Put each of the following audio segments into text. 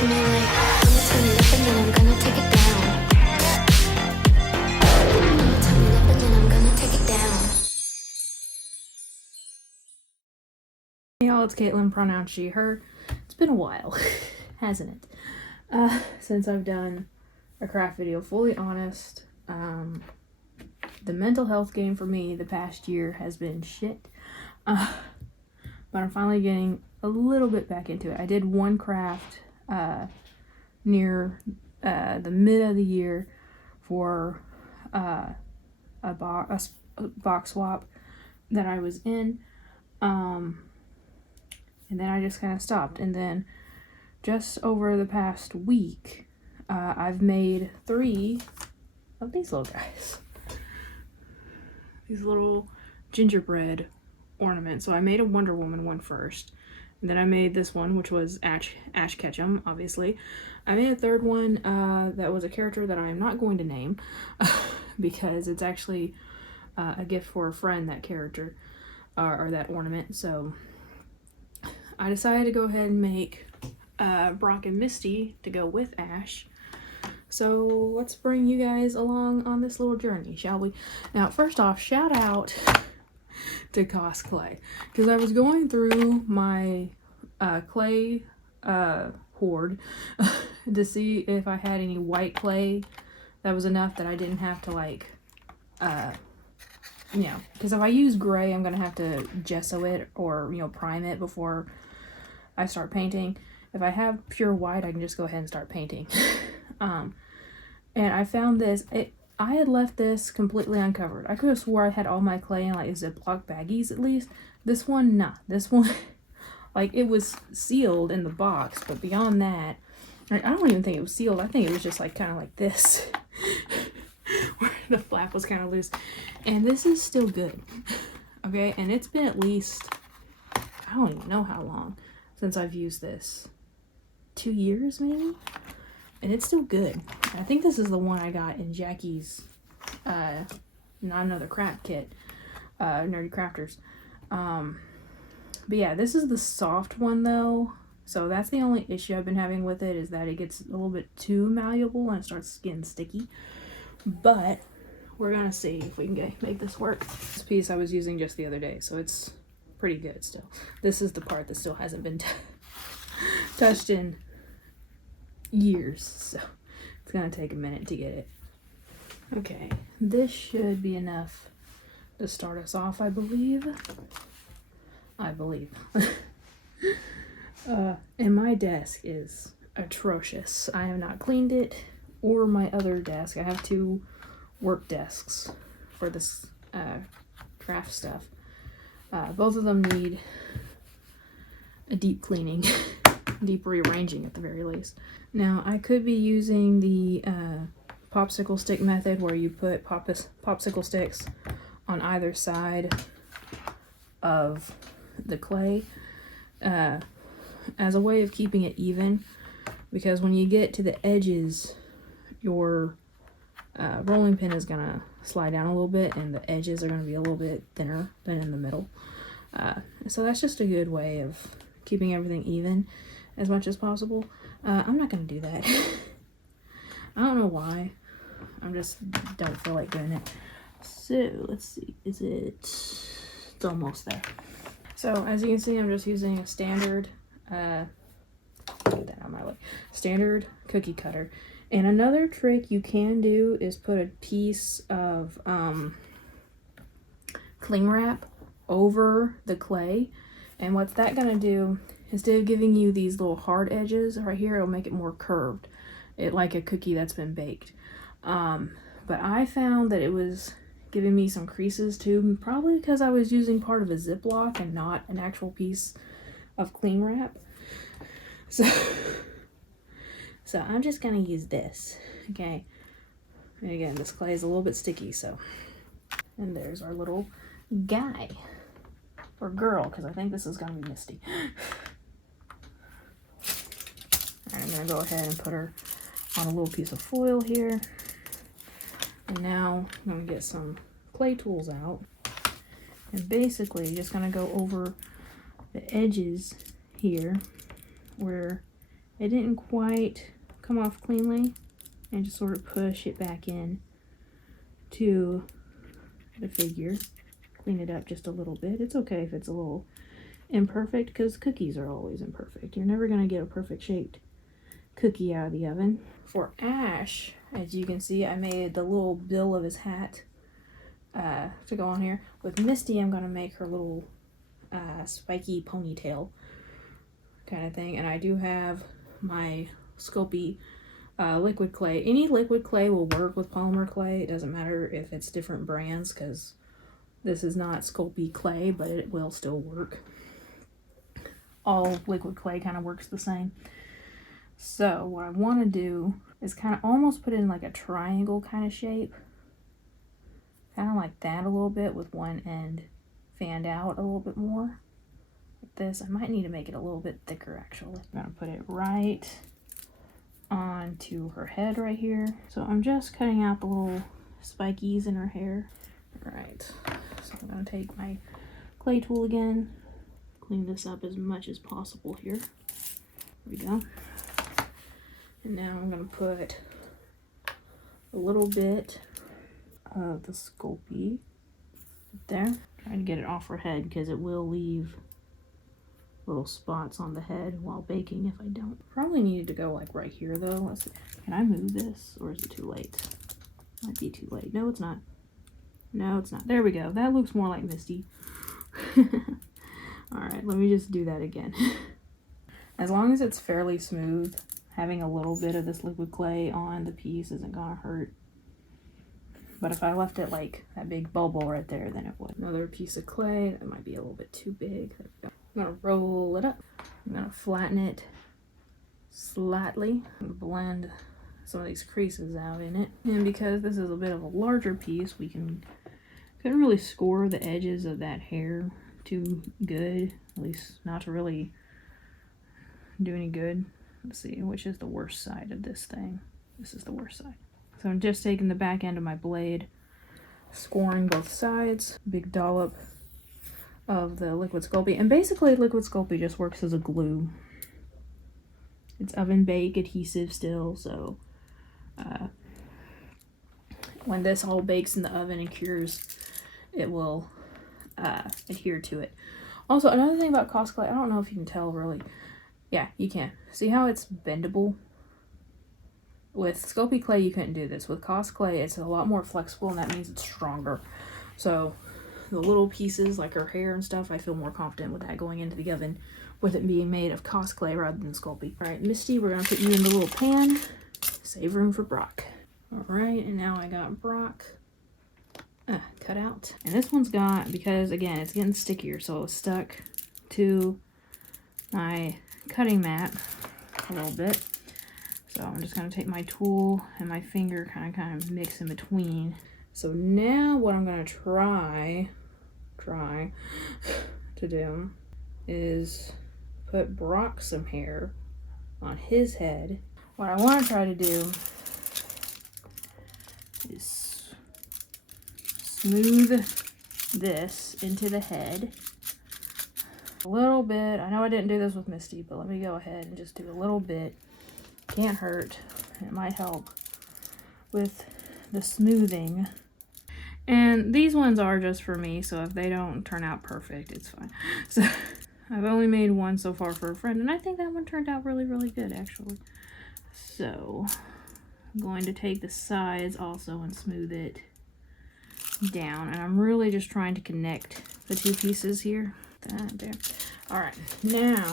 to me like, I'ma turn it up and then I'm gonna take it down. I'ma turn it up and then I'm gonna take it down. Hey y'all, it's Caitlyn, pronoun she, her. It's been a while, hasn't it? Since I've done a craft video, fully honest. The mental health game for me the past year has been shit. But I'm finally getting a little bit back into it. I did one craft near the mid of the year for a box swap that I was in. And then I just kind of stopped. And then just over the past week, I've made 3 of these little guys. These little gingerbread ornaments. So I made a Wonder Woman one first. And then I made this one, which was Ash Ketchum, obviously. I made a third one that was a character that I am not going to name because it's actually a gift for a friend, that character, or that ornament. So I decided to go ahead and make Brock and Misty to go with Ash. So let's bring you guys along on this little journey, shall we? Now, first off, shout out to Cosplay, because I was going through my clay hoard to see if I had any white clay that was enough that I didn't have to, like, you know, because if I use gray, I'm gonna have to gesso it or, you know, prime it before I start painting. If I have pure white, I can just go ahead and start painting. And I found this. I had left this completely uncovered. I could have swore I had all my clay in like Ziploc baggies at least. This one, nah. This one, like, it was sealed in the box, but beyond that, like, I don't even think it was sealed. I think it was just like kind of like this, where the flap was kind of loose. And this is still good, okay? And it's been at least, I don't even know how long since I've used this. 2 years maybe? And it's still good. I think this is the one I got in Jackie's Not Another Craft kit, Nerdy Crafters. But yeah, this is the soft one though. So that's the only issue I've been having with it, is that it gets a little bit too malleable and it starts getting sticky. But we're gonna see if we can make this work. This piece I was using just the other day, so it's pretty good still. This is the part that still hasn't been touched in years, so it's gonna take a minute to get it. Okay, this should be enough to start us off, I believe. And my desk is atrocious. I have not cleaned it, or my other desk. I have 2 work desks for this craft stuff. Both of them need a deep cleaning. Deep rearranging at the very least. Now, I could be using the popsicle stick method, where you put popsicle sticks on either side of the clay as a way of keeping it even, because when you get to the edges, your rolling pin is gonna slide down a little bit and the edges are gonna be a little bit thinner than in the middle. So that's just a good way of keeping everything even as much as possible. I'm not gonna do that. I don't know why. I just don't feel like doing it. So let's see, it's almost there. So as you can see, I'm just using a standard get that out of my way, standard cookie cutter. And another trick you can do is put a piece of cling wrap over the clay, and what's that gonna do, instead of giving you these little hard edges right here, it'll make it more curved, like a cookie that's been baked. But I found that it was giving me some creases too, probably because I was using part of a Ziploc and not an actual piece of cling wrap. So I'm just gonna use this, okay? And again, this clay is a little bit sticky, so. And there's our little guy, or girl, because I think this is gonna be Misty. Alright, I'm gonna go ahead and put her on a little piece of foil here. And now I'm gonna get some clay tools out. And basically just gonna go over the edges here where it didn't quite come off cleanly, and just sort of push it back in to the figure. Clean it up just a little bit. It's okay if it's a little imperfect, because cookies are always imperfect. You're never going to get a perfect shaped cookie out of the oven. For Ash, as you can see, I made the little bill of his hat to go on here. With Misty, I'm going to make her little spiky ponytail kind of thing. And I do have my Sculpey liquid clay. Any liquid clay will work with polymer clay. It doesn't matter if it's different brands, because this is not Sculpey clay, but it will still work. All liquid clay kind of works the same. So what I want to do is kind of almost put in like a triangle kind of shape. Kind of like that a little bit, with one end fanned out a little bit more. Like this. I might need to make it a little bit thicker actually. I'm going to put it right onto her head right here. So I'm just cutting out the little spikies in her hair. Alright, so I'm going to take my clay tool again. Clean this up as much as possible here. There we go. And now I'm going to put a little bit of the Sculpey there. Trying to get it off her head, because it will leave little spots on the head while baking if I don't. Probably needed to go like right here though. Let's see. Can I move this, or is it too late? Might be too late. No, it's not. No, it's not. There we go. That looks more like Misty. Alright, let me just do that again. As long as it's fairly smooth, having a little bit of this liquid clay on the piece isn't gonna hurt. But if I left it like that big bubble right there, then it would. Another piece of clay. That might be a little bit too big. There we go. I'm gonna roll it up. I'm gonna flatten it slightly. Blend some of these creases out in it. And because this is a bit of a larger piece, we couldn't really score the edges of that hair too good. At least not to really do any good. Let's see, which is the worst side of this thing? This is the worst side. So I'm just taking the back end of my blade, scoring both sides. Big dollop of the liquid Sculpey. And basically liquid Sculpey just works as a glue. It's oven bake adhesive still, so when this all bakes in the oven and cures, it will adhere to it. Also, another thing about Cos clay, I don't know if you can tell really. Yeah, you can. See how it's bendable? With Sculpey clay, you couldn't do this. With Cos clay, it's a lot more flexible, and that means it's stronger. So the little pieces, like her hair and stuff, I feel more confident with that going into the oven, with it being made of Cos clay rather than Sculpey. Alright, Misty, we're going to put you in the little pan. Save room for Brock. Alright, and now I got Brock cut out. And this one's got, because again, it's getting stickier, so it was stuck to my cutting mat a little bit. So I'm just going to take my tool and my finger, kind of mix in between. So now what I'm going to try to do is put Brock some hair on his head. What I want to try to do is smooth this into the head a little bit. I know I didn't do this with Misty, but let me go ahead and just do a little bit. Can't hurt. It might help with the smoothing. And these ones are just for me, so if they don't turn out perfect, it's fine. So I've only made one so far for a friend, and I think that one turned out really, really good, actually. So I'm going to take the sides also and smooth it down. And I'm really just trying to connect the two pieces here. That there. Alright, now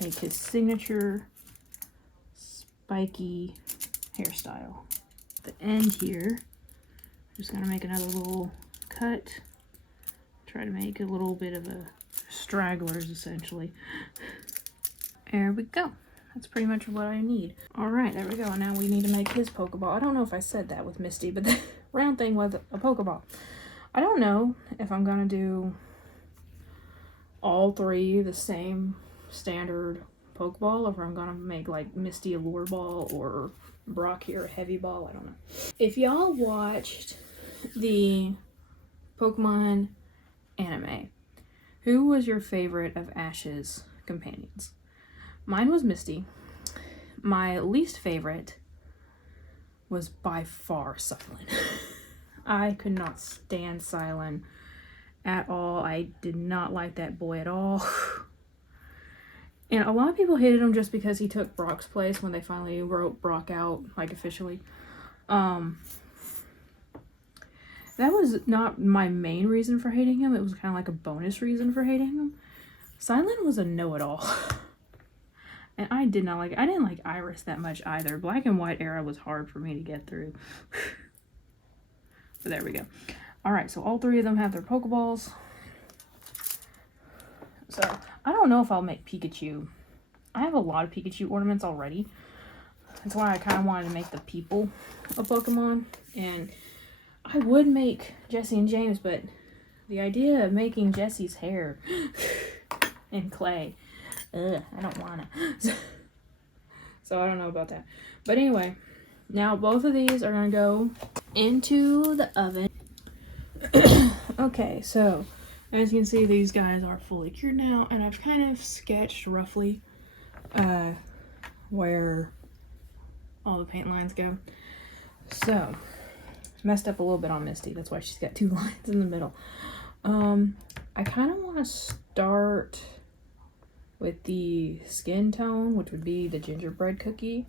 take his signature spiky hairstyle. The end here, just gonna make another little cut. Try to make a little bit of a stragglers essentially. There we go. That's pretty much what I need. Alright, there we go. And now we need to make his Pokeball. I don't know if I said that with Misty, but the round thing was a Pokeball. I don't know if I'm gonna do all three the same standard Pokeball, or if I'm gonna make like Misty a lure ball or Brock here a heavy ball. I don't know. If y'all watched the Pokemon anime, who was your favorite of Ash's companions? Mine was Misty. my least favorite was by far Silent. I could not stand Silent at all. I did not like that boy at all. And a lot of people hated him just because he took Brock's place when they finally wrote Brock out, like, officially. That was not my main reason for hating him. It was kind of like a bonus reason for hating him. Silent was a know-it-all. And I did not like it. I didn't like Iris that much either. Black and White era was hard for me to get through. But there we go. Alright, so all three of them have their Pokeballs. So, I don't know if I'll make Pikachu. I have a lot of Pikachu ornaments already. That's why I kind of wanted to make the people a Pokemon. And I would make Jesse and James, but the idea of making Jesse's hair in clay, I don't want to. So I don't know about that. But anyway, now both of these are going to go into the oven. Okay, so as you can see, these guys are fully cured now, and I've kind of sketched roughly where all the paint lines go. So, messed up a little bit on Misty. That's why she's got 2 lines in the middle. I kind of want to start with the skin tone, which would be the gingerbread cookie.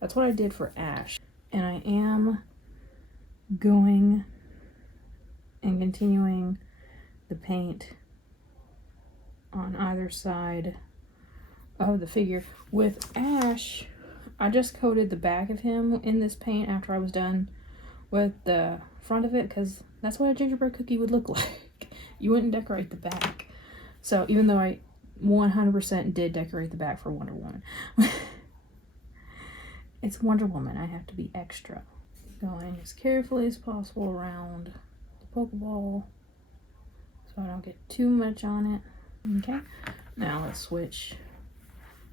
That's what I did for Ash. And I am going and continuing the paint on either side of the figure. With Ash, I just coated the back of him in this paint after I was done with the front of it, because that's what a gingerbread cookie would look like. You wouldn't decorate the back. So even though I 100% did decorate the back for Wonder Woman. It's Wonder Woman. I have to be extra. Going as carefully as possible around the Pokeball so I don't get too much on it. Okay, now let's switch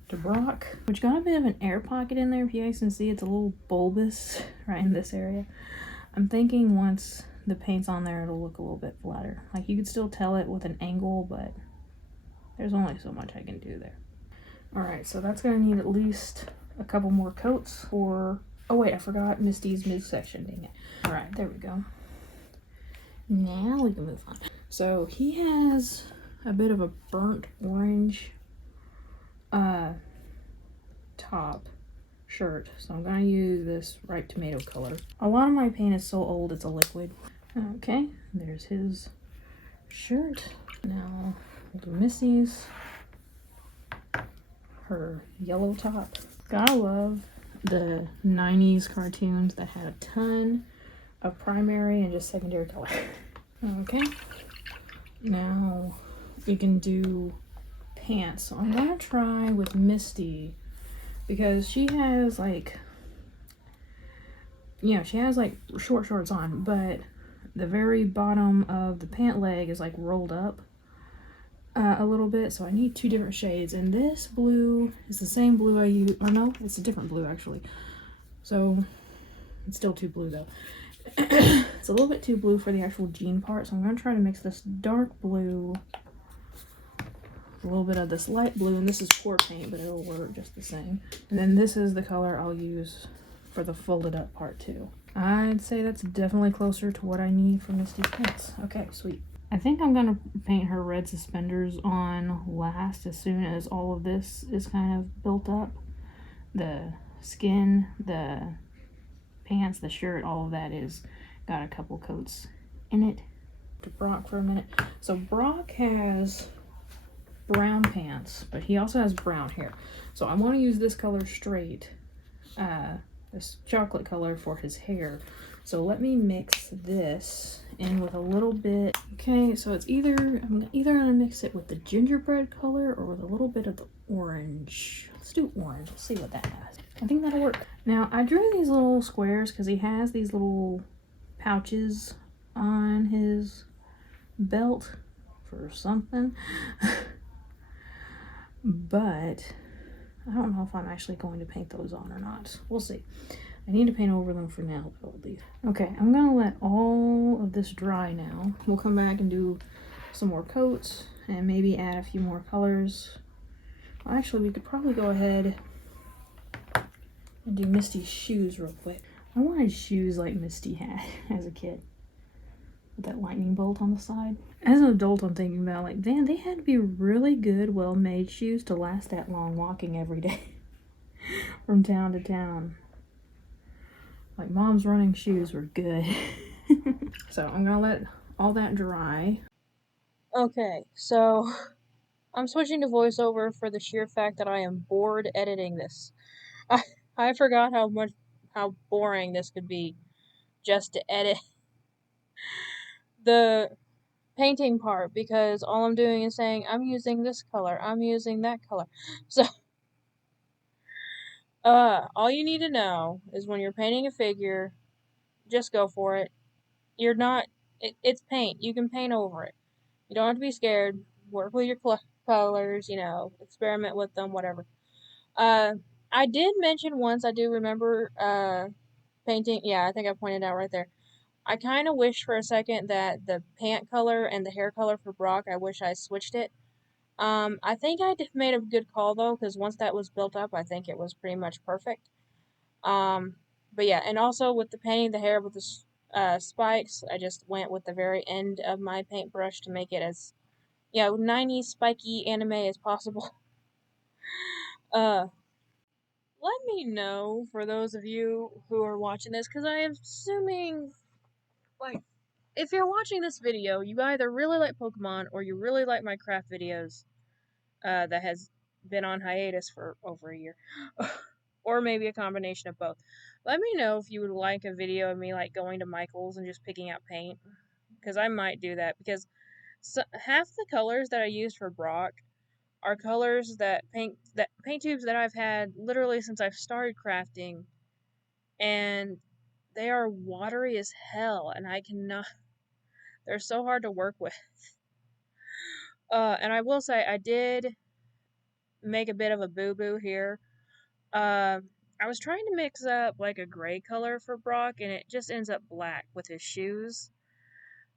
to Brock, which got a bit of an air pocket in there. If you guys can see, it's a little bulbous right in this area. I'm thinking once the paint's on there, it'll look a little bit flatter. Like, you could still tell it with an angle, but there's only so much I can do there. Alright, so that's going to need at least a couple more coats for... Oh wait, I forgot Misty's midsection, dang it. Alright, there we go. Now we can move on. So he has a bit of a burnt orange top shirt. So I'm going to use this Ripe Tomato color. A lot of my paint is so old it's a liquid. Okay, there's his shirt. Now we'll do Missy's. Her yellow top. Gotta love the 90s cartoons that had a ton of primary and just secondary color. Okay, now we can do pants. So I'm gonna try with Misty because she has like, you know, she has like short shorts on, but the very bottom of the pant leg is like rolled up a little bit, so I need 2 different shades, and this blue is the same blue I use, or no, it's a different blue actually, so it's still too blue though. It's a little bit too blue for the actual jean part, so I'm going to try to mix this dark blue, a little bit of this light blue, and this is pour paint, but it'll work just the same. And then this is the color I'll use for the folded up part too. I'd say that's definitely closer to what I need for Misty's pants. Okay, sweet. I think I'm going to paint her red suspenders on last as soon as all of this is kind of built up. The skin, the pants, the shirt, all of that is got a couple coats in it. To Brock for a minute. So Brock has brown pants, but he also has brown hair. So I want to use this color straight, this chocolate color for his hair. So let me mix this in with a little bit. Okay, so it's I'm either gonna mix it with the gingerbread color or with a little bit of the orange. Let's do orange. Let's see what that has. I think that'll work. Now I drew these little squares because he has these little pouches on his belt for something. But I don't know if I'm actually going to paint those on or not. We'll see. I need to paint over them for now, probably. Okay, I'm gonna let all of this dry now. We'll come back and do some more coats and maybe add a few more colors. Well, actually, we could probably go ahead And do Misty's shoes real quick. I wanted shoes like Misty had as a kid. With that lightning bolt on the side. As an adult, I'm thinking about, like, man, they had to be really good, well-made shoes to last that long walking every day from town to town. Like, Mom's running shoes were good. So I'm gonna let all that dry. Okay, so I'm switching to voiceover for the sheer fact that I am bored editing this. I forgot how boring this could be just to edit the painting part, because all I'm doing is saying I'm using this color, I'm using that color. So all you need to know is when you're painting a figure, just go for it. You're not it's paint. You can paint over it. You don't have to be scared. Work with your colors, experiment with them, whatever. Uh I did mention once, I do remember painting, yeah, I think I pointed out right there. I kind of wish for a second that the pant color and the hair color for Brock, I wish I switched it. I think I made a good call though, because once that was built up, I think it was pretty much perfect. Um, but yeah, and also with the painting the hair with the spikes, I just went with the very end of my paintbrush to make it as 90s spiky anime as possible. Uh, Let me know for those of you who are watching this, because I am assuming, like, if you're watching this video, you either really like Pokemon or you really like my craft videos. That has been on hiatus for over a year, or maybe a combination of both. Let me know if you would like a video of me like going to Michael's and just picking out paint, because I might do that, because half the colors that I used for Brock are colors that paint tubes that I've had literally since I've started crafting, and they are watery as hell, and I cannot. They're so hard to work with. And I will say I did make a bit of a boo boo here. Uh, I was trying to mix up like a gray color for Brock, and it just ends up black with his shoes.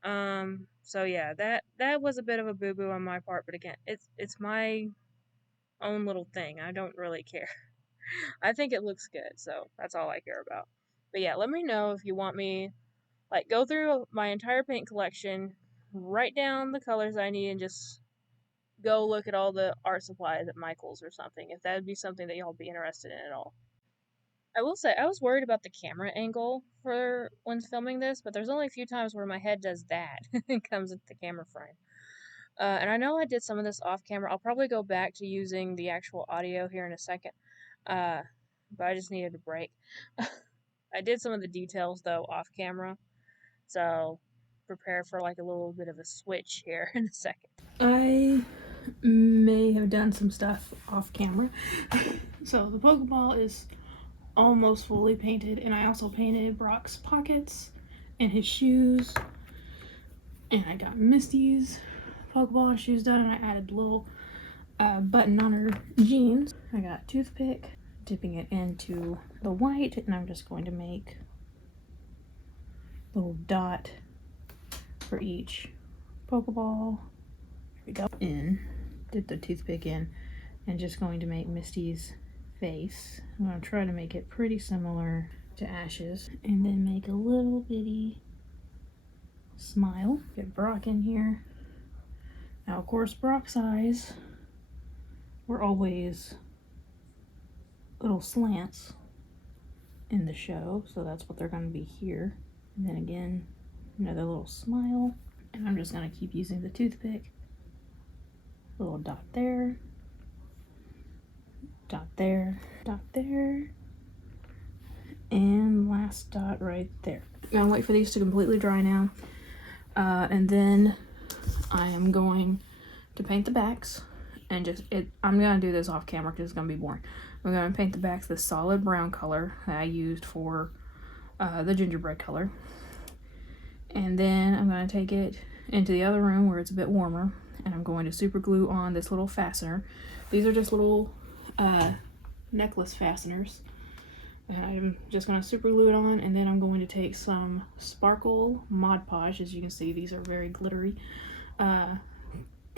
So yeah, that was a bit of a boo boo on my part, but again, it's my own little thing. I don't really care. I think it looks good, so that's all I care about. But yeah, let me know if you want me like go through my entire paint collection, write down the colors I need, and just go look at all the art supplies at Michael's or something, if that would be something that y'all be interested in at all. I will say, I was worried about the camera angle for when filming this, but there's only a few times where my head does that and comes at the camera frame. And I know I did some of this off camera. I'll probably go back to using the actual audio here in a second, uh, but I just needed a break. I did some of the details, though, off camera, so prepare for like a little bit of a switch here in a second. I may have done some stuff off camera. So the Pokeball is almost fully painted, and I also painted Brock's pockets and his shoes, and I got Misty's Pokeball shoes done, and I added a little button on her jeans. I got a toothpick, dipping it into the white, and I'm just going to make a little dot for each Pokeball. Here we go. Dip the toothpick in, and just going to make Misty's face. I'm going to try to make it pretty similar to Ash's, and then make a little bitty smile. Get Brock in here. Now, of course, Brock's eyes were always little slants in the show, so that's what they're going to be here. And then again, another little smile. And I'm just going to keep using the toothpick. A little dot there, dot there, dot there, and last dot right there. I'm gonna wait for these to completely dry now, and then I am going to paint the backs, and I'm gonna do this off camera because it's gonna be boring. I'm gonna paint the backs the solid brown color that I used for the gingerbread color, and then I'm gonna take it into the other room where it's a bit warmer, and I'm going to super glue on this little fastener. These are just little necklace fasteners, and I'm just going to super glue it on, and then I'm going to take some sparkle Mod Podge. As you can see, these are very glittery. Try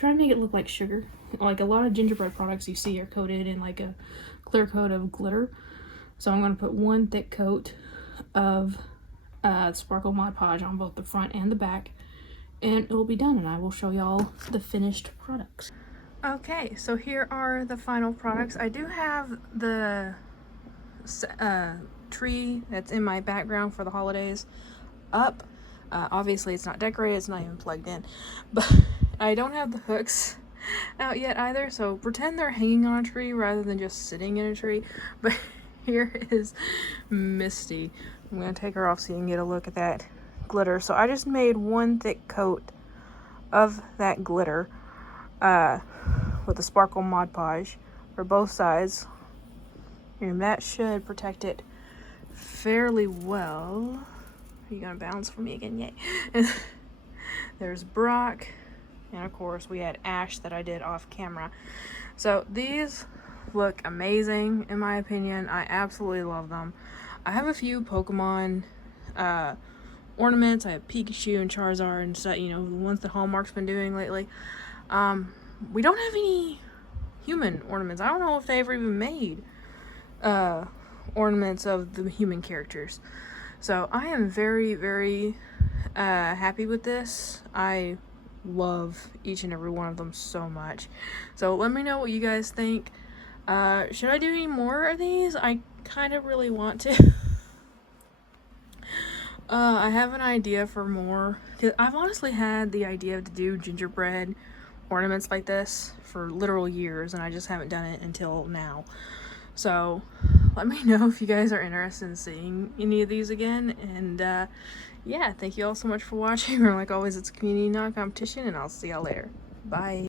to make it look like sugar. Like a lot of gingerbread products you see are coated in like a clear coat of glitter. So I'm going to put one thick coat of sparkle Mod Podge on both the front and the back, and it will be done, and I will show y'all the finished products. Okay, so here are the final products. I do have the tree that's in my background for the holidays up. Obviously it's not decorated, it's not even plugged in, but I don't have the hooks out yet either, so pretend they're hanging on a tree rather than just sitting in a tree. But here is Misty. I'm gonna take her off so you can get a look at that glitter. So I just made one thick coat of that glitter with the sparkle Mod Podge for both sides, and that should protect it fairly well. Are you gonna bounce for me again? Yay. There's Brock, and of course we had Ash that I did off camera. So these look amazing in my opinion. I absolutely love them. I have a few Pokemon ornaments. I have Pikachu and Charizard and stuff, you know, the ones that Hallmark's been doing lately. We don't have any human ornaments. I don't know if they ever even made ornaments of the human characters. So I am very, very happy with this. I love each and every one of them so much. So let me know what you guys think. Should I do any more of these? I kind of really want to. I have an idea for more. 'Cause I've honestly had the idea to do gingerbread ornaments like this for literal years, and I just haven't done it until now. So let me know if you guys are interested in seeing any of these again. And yeah, thank you all so much for watching. Like always, it's a community, not a competition, and I'll see y'all later. Bye.